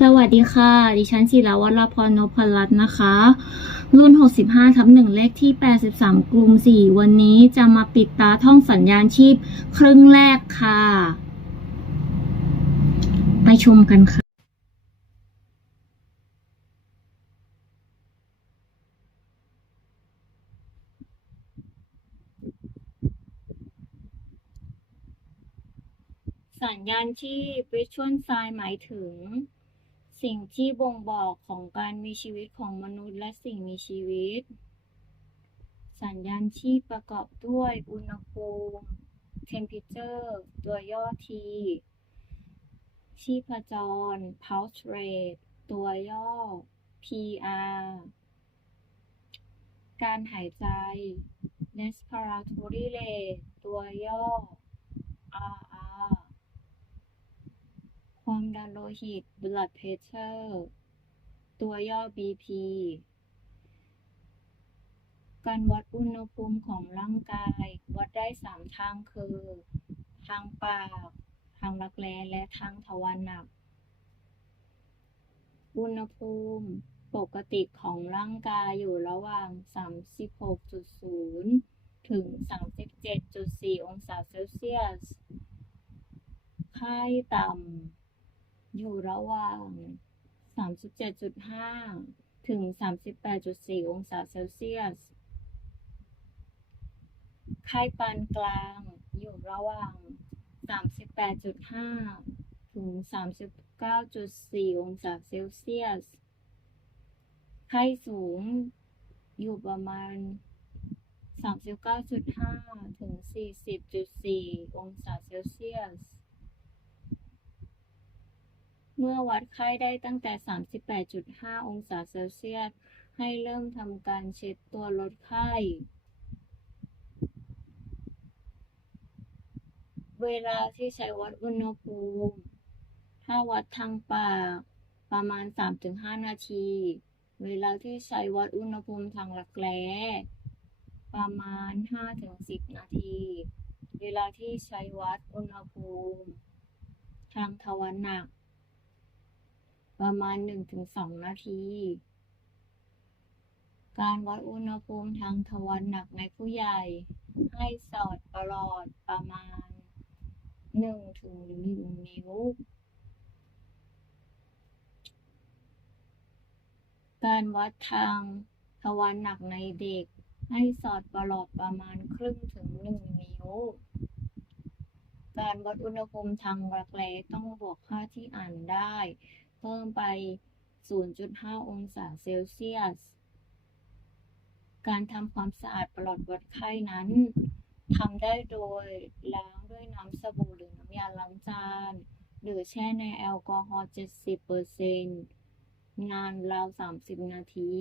สวัสดีค่ะ ดิฉันศิลาวัลพรนพรัตน์นะคะ รุ่น 65 ทับหนึ่งเลขที่ 83 กลุ่ม 4 วันนี้จะมาปิดตาท่องสัญญาณชีพครึ่งแรกค่ะ ไปชมกันค่ะสัญญาณชีพ visual sign หมายถึง สิ่งที่บ่งบอกของการมีชีวิตของมนุษย์และสิ่งมีชีวิต สัญญาณชีพประกอบด้วยอุณหภูมิ temperature ตัวย่อ T ชีพจร pulse rate ตัวย่อ PR การหายใจ respiratory rate ตัวย่อ RR ความดันโลหิต blood pressure ตัวย่อ BP การวัดอุณหภูมิของร่างกาย วัดได้สามทางคือ ทางปาก ทางรักแร้และทางทวารหนัก อุณหภูมิปกติของร่างกายอยู่ระหว่าง 36.0 ถึง 37.4 องศาเซลเซียส ไข้ต่ำ อยู่ระหว่าง 37.5 ถึง 38.4 องศาเซลเซียส ไข้ปานกลางอยู่ระหว่าง 38.5 ถึง 39.4 องศาเซลเซียส ไข้สูงอยู่ประมาณ 39.5 ถึง 40.4 องศาเซลเซียส เมื่อวัดไข้ได้ตั้งแต่ 38.5 องศาเซลเซียส ให้เริ่มทำการเช็ดตัวลดไข้ เวลาที่ใช้วัดอุณหภูมิ ถ้าวัดทางปากประมาณ 3-5 นาที เวลาที่ใช้วัดอุณหภูมิทางรักแร้ประมาณ 5-10 นาที เวลาที่ใช้วัดอุณหภูมิ ทางทวารหนัก ประมาณ 1-2 นาที การวัดอุณหภูมิทางทวารหนักในผู้ใหญ่ ให้สอดประหลอดประมาณ1ถึง1นิ้ว การวัดทางทวารหนักในเด็ก ให้สอดประหลอดประมาณครึ่งถึง 1 นิ้วการวัดอุณหภูมิทางรักแร้ต้องบวกค่าที่อ่านได้ พิ่มไป 0.5 องศาเซลเซียส การทำความสะอาดปลอดวัดไข้นั้นทำได้โดยล้างด้วยน้ำสบู่หรือน้ำยาล้างจาน หรือแช่ในแอลกอฮอล์ 70%นานราว 30 นาที